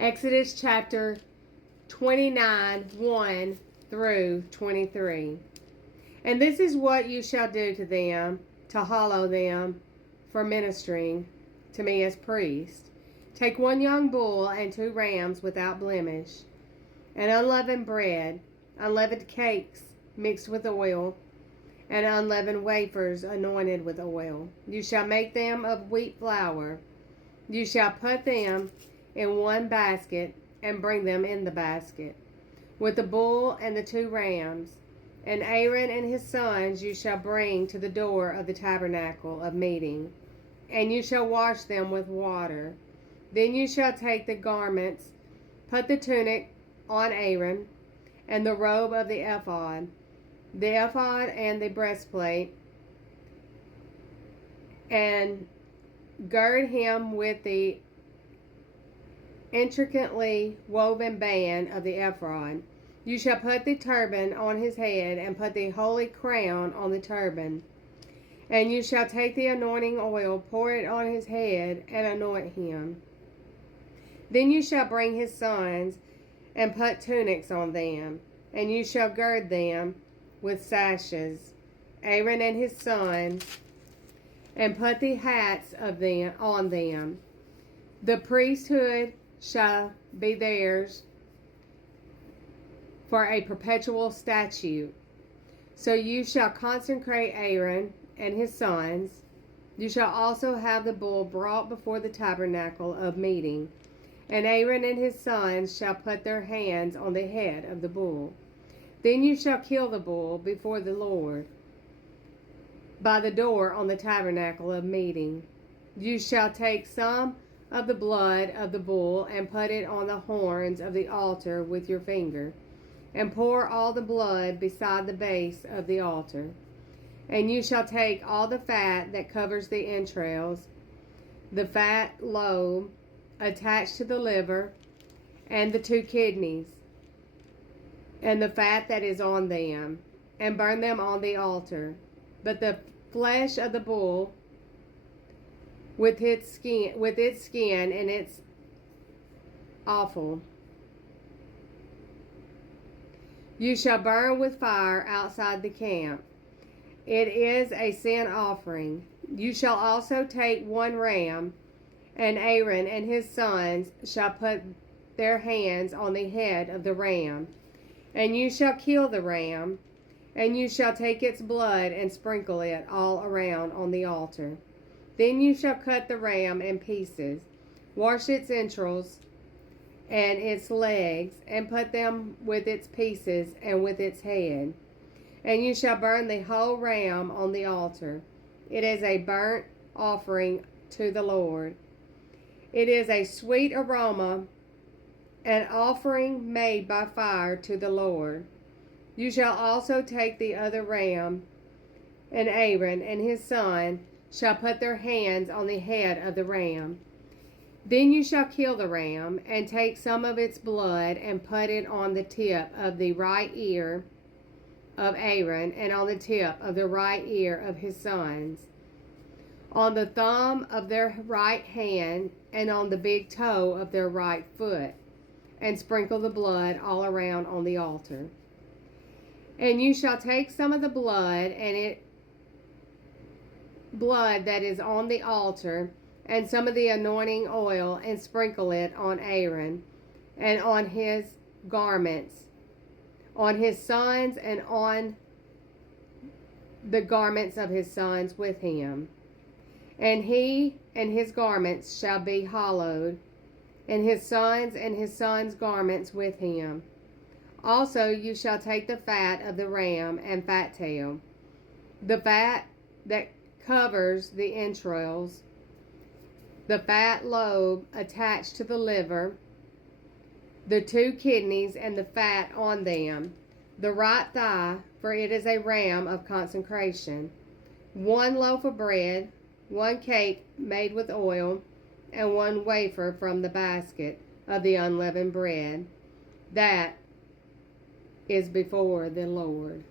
Exodus chapter 29, 1 through 23. And this is what you shall do to them, to hallow them for ministering to me as priest. Take one young bull and 2 rams without blemish, and unleavened bread, unleavened cakes mixed with oil, and unleavened wafers anointed with oil. You shall make them of wheat flour. You shall put them in one basket and bring them in the basket, with the bull and the 2 rams. And Aaron and his sons you shall bring to the door of the tabernacle of meeting, and you shall wash them with water. Then you shall take the garments, put the tunic on Aaron, and the robe of the ephod and the breastplate, and gird him with the intricately woven band of the ephod. You shall put the turban on his head, and put the holy crown on the turban. And you shall take the anointing oil, pour it on his head, and anoint him. Then you shall bring his sons, and put tunics on them, and you shall gird them with sashes, Aaron and his sons, and put the hats of them on them. The priesthood shall be theirs for a perpetual statute. So you shall consecrate Aaron and his sons. You shall also have the bull brought before the tabernacle of meeting, and Aaron and his sons shall put their hands on the head of the bull. Then you shall kill the bull before the Lord by the door on the tabernacle of meeting. You shall take some of the blood of the bull and put it on the horns of the altar with your finger, and pour all the blood beside the base of the altar. And you shall take all the fat that covers the entrails, the fat lobe attached to the liver, and the 2 kidneys, and the fat that is on them, and burn them on the altar. But the flesh of the bull with its skin and its offal you shall burn with fire outside the camp. It is a sin offering. You shall also take 1 ram, and Aaron and his sons shall put their hands on the head of the ram. And you shall kill the ram, and you shall take its blood and sprinkle it all around on the altar. Then you shall cut the ram in pieces, wash its entrails and its legs, and put them with its pieces and with its head. And you shall burn the whole ram on the altar. It is a burnt offering to the Lord. It is a sweet aroma, an offering made by fire to the Lord. You shall also take the other ram, and Aaron and his son shall put their hands on the head of the ram. Then you shall kill the ram, and take some of its blood, and put it on the tip of the right ear of Aaron, and on the tip of the right ear of his sons, on the thumb of their right hand, and on the big toe of their right foot, and sprinkle the blood all around on the altar. And you shall take some of the blood that is on the altar, and some of the anointing oil, and sprinkle it on Aaron, and on his garments, on his sons, and on the garments of his sons with him. And he and his garments shall be hallowed, and his sons' garments with him. Also you shall take the fat of the ram and fat tail, the fat that covers the entrails, the fat lobe attached to the liver, the 2 kidneys and the fat on them, the right thigh, for it is a ram of consecration, 1 loaf of bread, 1 cake made with oil, and 1 wafer from the basket of the unleavened bread. That is before the Lord.